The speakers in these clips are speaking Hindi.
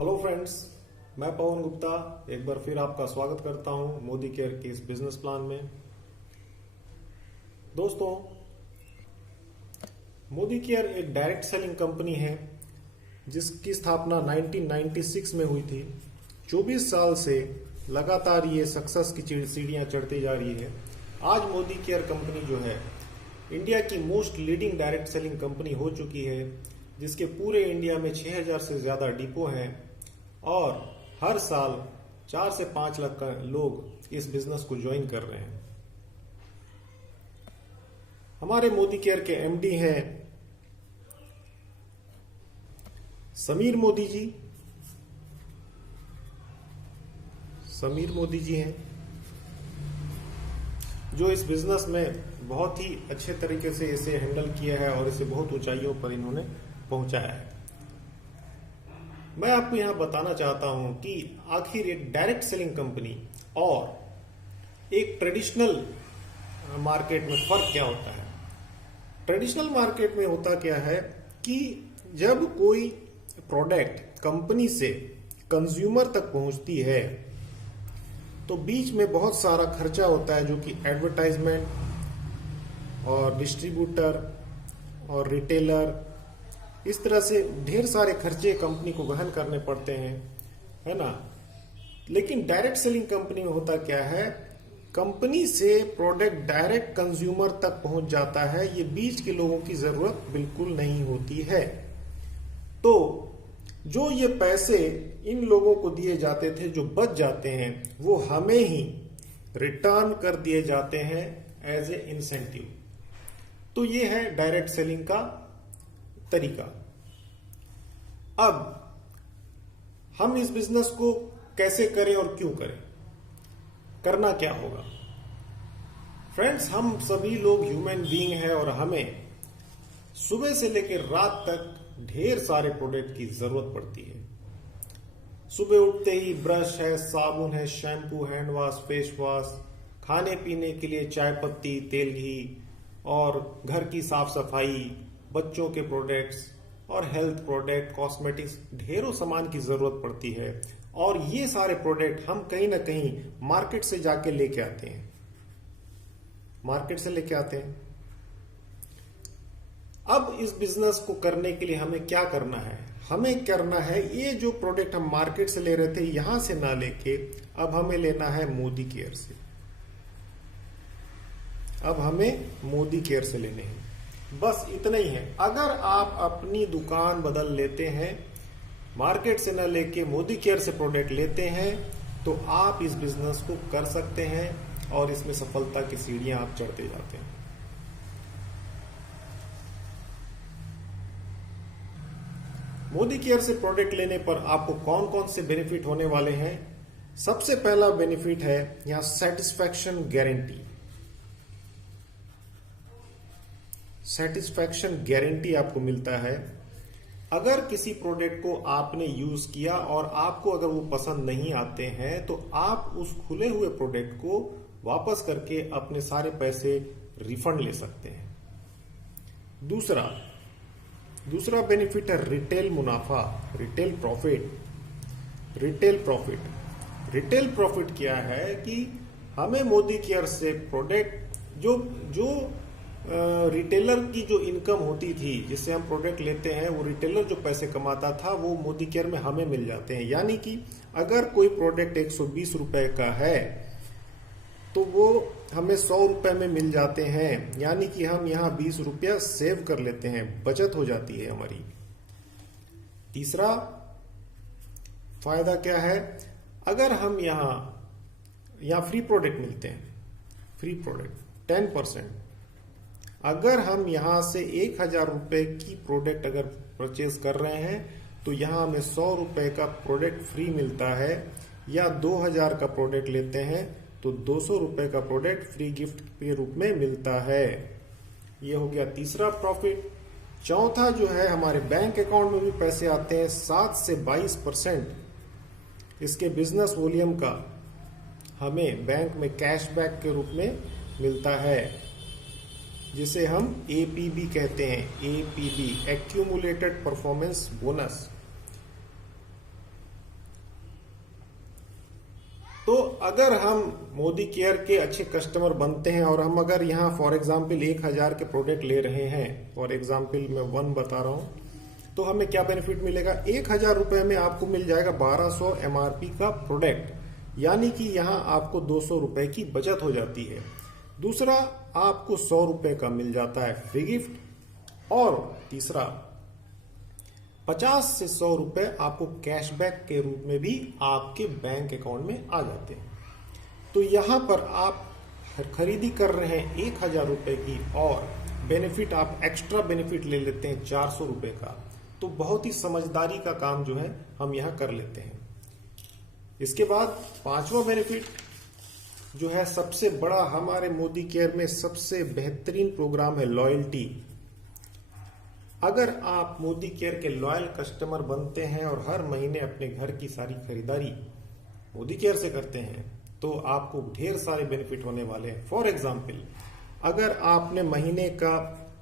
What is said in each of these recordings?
हेलो फ्रेंड्स, मैं पवन गुप्ता एक बार फिर आपका स्वागत करता हूं मोदी केयर के इस बिजनेस प्लान में। दोस्तों, मोदी केयर एक डायरेक्ट सेलिंग कंपनी है जिसकी स्थापना 1996 में हुई थी। 24 साल से लगातार ये सक्सेस की सीढ़ियां चढ़ती जा रही है। आज मोदी केयर कंपनी जो है इंडिया की most leading direct selling company हो चुकी है, जिसके पूरे इंडिया में 6000 से ज्यादा डिपो हैं और हर साल 4 से 5 लाख लोग इस बिजनेस को ज्वाइन कर रहे हैं। हमारे मोदी केयर के एमडी हैं समीर मोदी जी। समीर मोदी जी हैं जो इस बिजनेस में बहुत ही अच्छे तरीके से इसे हैंडल किया है और इसे बहुत ऊंचाइयों पर इन्होंने पहुंचाया है। मैं आपको यहां बताना चाहता हूं कि आखिर एक डायरेक्ट सेलिंग कंपनी और एक ट्रेडिशनल मार्केट में फर्क क्या होता है। ट्रेडिशनल मार्केट में होता क्या है कि जब कोई प्रोडक्ट कंपनी से कंज्यूमर तक पहुंचती है तो बीच में बहुत सारा खर्चा होता है, जो कि एडवर्टाइजमेंट और डिस्ट्रीब्यूटर और रिटेलर, इस तरह से ढेर सारे खर्चे कंपनी को वहन करने पड़ते हैं, है ना। लेकिन डायरेक्ट सेलिंग कंपनी में होता क्या है, कंपनी से प्रोडक्ट डायरेक्ट कंज्यूमर तक पहुंच जाता है। ये बीच के लोगों की जरूरत बिल्कुल नहीं होती है। तो जो ये पैसे इन लोगों को दिए जाते थे, जो बच जाते हैं, वो हमें ही रिटर्न कर दिए जाते हैं एज ए इंसेंटिव। तो ये है डायरेक्ट सेलिंग का तरीका। अब हम इस बिजनेस को कैसे करें और क्यों करें, करना क्या होगा। फ्रेंड्स, हम सभी लोग ह्यूमन बीइंग हैं और हमें सुबह से लेकर रात तक ढेर सारे प्रोडक्ट की जरूरत पड़ती है। सुबह उठते ही ब्रश है, साबुन है, shampoo, hand wash, face wash, खाने पीने के लिए चाय पत्ती, तेल, घी और घर की साफ सफाई, बच्चों के प्रोडक्ट्स और हेल्थ प्रोडक्ट, कॉस्मेटिक्स, ढेरों सामान की जरूरत पड़ती है। और ये सारे प्रोडक्ट हम कहीं ना कहीं मार्केट से जाके लेके आते हैं, मार्केट से लेके आते हैं। अब इस बिजनेस को करने के लिए हमें क्या करना है, हमें करना है ये जो प्रोडक्ट हम मार्केट से ले रहे थे यहां से ना लेके अब हमें लेना है मोदी केयर से। अब हमें मोदी केयर से लेने हैं, बस इतना ही है। अगर आप अपनी दुकान बदल लेते हैं, मार्केट से न लेके मोदी केयर से प्रोडक्ट लेते हैं, तो आप इस बिजनेस को कर सकते हैं और इसमें सफलता की सीढ़ियां आप चढ़ते जाते हैं। मोदी केयर से प्रोडक्ट लेने पर आपको कौन कौन से बेनिफिट होने वाले हैं। सबसे पहला बेनिफिट है यहां सेटिस्फैक्शन गारंटी। सेटिस्फैक्शन गारंटी आपको मिलता है। अगर किसी प्रोडक्ट को आपने यूज किया और आपको अगर वो पसंद नहीं आते हैं, तो आप उस खुले हुए प्रोडक्ट को वापस करके अपने सारे पैसे रिफंड ले सकते हैं। दूसरा बेनिफिट है रिटेल मुनाफा, रिटेल प्रॉफिट। रिटेल प्रॉफिट क्या है कि हमें मोदी केयर से प्रोडक्ट जो रिटेलर की जो इनकम होती थी, जिससे हम प्रोडक्ट लेते हैं, वो रिटेलर जो पैसे कमाता था वो मोदी केयर में हमें मिल जाते हैं। यानी कि अगर कोई प्रोडक्ट 120 रुपए का है तो वो हमें 100 रुपए में मिल जाते हैं। यानी कि हम यहाँ 20 रुपया सेव कर लेते हैं, बचत हो जाती है हमारी। तीसरा फायदा क्या है, अगर हम यहाँ फ्री प्रोडक्ट मिलते हैं, फ्री प्रोडक्ट 10%। अगर हम यहां से 1000 रुपए की प्रोडक्ट अगर परचेज कर रहे हैं तो यहां हमें 100 रुपए का प्रोडक्ट फ्री मिलता है, या 2000 का प्रोडक्ट लेते हैं तो 200 रुपए का प्रोडक्ट फ्री गिफ्ट के रूप में मिलता है। ये हो गया तीसरा प्रॉफिट। चौथा जो है, हमारे बैंक अकाउंट में भी पैसे आते हैं 7 से 22% इसके बिजनेस वॉल्यूम का हमें बैंक में कैशबैक के रूप में मिलता है, जिसे हम एपीबी कहते हैं। APB, accumulated performance bonus. तो अगर हम मोदी केयर के अच्छे कस्टमर बनते हैं और हम अगर यहाँ फॉर एग्जाम्पल 1000 के प्रोडक्ट ले रहे हैं, फॉर एग्जाम्पल मैं 1 बता रहा हूँ, तो हमें क्या बेनिफिट मिलेगा? 1000 रुपए में आपको मिल जाएगा 1200 MRP का प्रोडक्ट, यानी कि यहाँ आपको 200 रुपए की बचत हो जाती है। दूसरा, आपको 100 रुपए का मिल जाता है फ्री गिफ्ट, और तीसरा 50 से 100 रुपए आपको कैशबैक के रूप में भी आपके बैंक अकाउंट में आ जाते हैं। तो यहां पर आप खरीदी कर रहे हैं 1000 रुपए की और बेनिफिट आप एक्स्ट्रा बेनिफिट ले लेते हैं 400 रुपए का, तो बहुत ही समझदारी का काम जो है हम यहां कर लेते हैं। इसके बाद 5वां बेनिफिट जो है सबसे बड़ा हमारे मोदी केयर में सबसे बेहतरीन प्रोग्राम है लॉयल्टी। अगर आप मोदी केयर के लॉयल कस्टमर बनते हैं और हर महीने अपने घर की सारी खरीदारी मोदी केयर से करते हैं, तो आपको ढेर सारे बेनिफिट होने वाले हैं। फॉर एग्जाम्पल, अगर आपने महीने का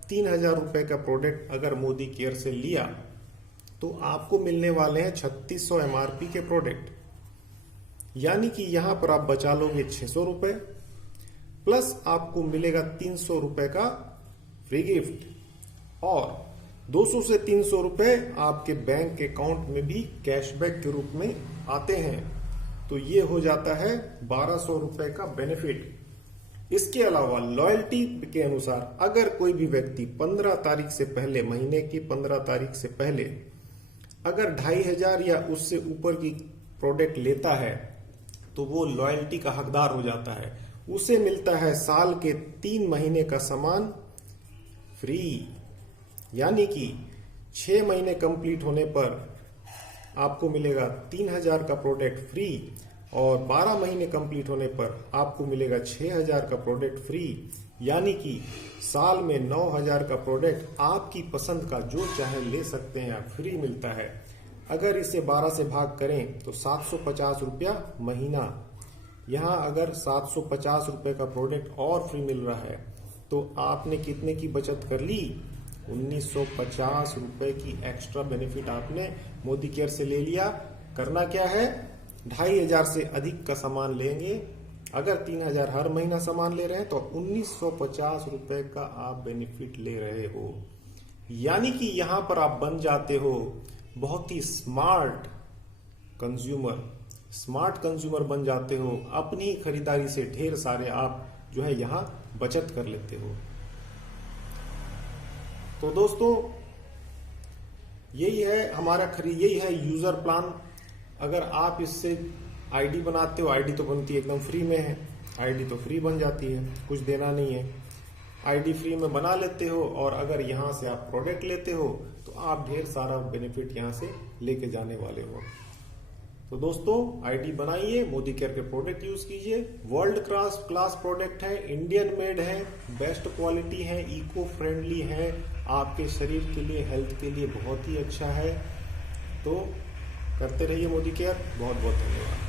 3000 रुपए का प्रोडक्ट अगर मोदी केयर से लिया, तो आपको मिलने वाले हैं 3600 MRP के प्रोडक्ट, यानी कि यहां पर आप बचा लोगे 600 रुपए, प्लस आपको मिलेगा 300 रुपए का फ्री गिफ्ट, और 200 से 300 रुपए आपके बैंक अकाउंट में भी कैशबैक के रूप में आते हैं। तो ये हो जाता है 1200 रुपए का बेनिफिट। इसके अलावा लॉयल्टी के अनुसार अगर कोई भी व्यक्ति 15 तारीख से पहले, महीने की 15 तारीख से पहले अगर 2500 या उससे ऊपर की प्रोडक्ट लेता है, तो वो लॉयल्टी का हकदार हो जाता है। उसे मिलता है साल के 3 महीने का सामान फ्री, यानी कि 6 महीने कंप्लीट होने पर आपको मिलेगा 3000 का प्रोडक्ट फ्री, और 12 महीने कंप्लीट होने पर आपको मिलेगा 6000 का प्रोडक्ट फ्री, यानी कि साल में 9000 का प्रोडक्ट आपकी पसंद का जो चाहे ले सकते हैं, फ्री मिलता है। अगर इसे 12 से भाग करें तो 750 रुपया महीना। यहाँ अगर 750 रुपए का प्रोडक्ट और फ्री मिल रहा है, तो आपने कितने की बचत कर ली? 1950 रुपए की एक्स्ट्रा बेनिफिट आपने मोदी केयर से ले लिया। करना क्या है? 2500 से अधिक का सामान लेंगे, अगर 3000 हर महीना सामान ले रहे हैं तो 1950 रुपए का आप बेनिफिट ले रहे हो, यानी कि यहां पर आप बन जाते हो बहुत ही स्मार्ट कंज्यूमर बन जाते हो। अपनी खरीदारी से ढेर सारे आप जो है यहां बचत कर लेते हो। तो दोस्तों, यही है हमारा यही है यूजर प्लान। अगर आप इससे आईडी बनाते हो, आईडी तो बनती है एकदम फ्री में है, आईडी तो फ्री बन जाती है, कुछ देना नहीं है, आईडी फ्री में बना लेते हो, और अगर यहां से आप प्रोडक्ट लेते हो तो आप ढेर सारा बेनिफिट यहां से लेके जाने वाले हो। तो दोस्तों, आईडी बनाइए, मोदी केयर के प्रोडक्ट यूज कीजिए। वर्ल्ड क्लास प्रोडक्ट है, इंडियन मेड है, बेस्ट क्वालिटी है, इको फ्रेंडली है, आपके शरीर के लिए, हेल्थ के लिए बहुत ही अच्छा है। तो करते रहिए मोदी केयर। बहुत बहुत धन्यवाद।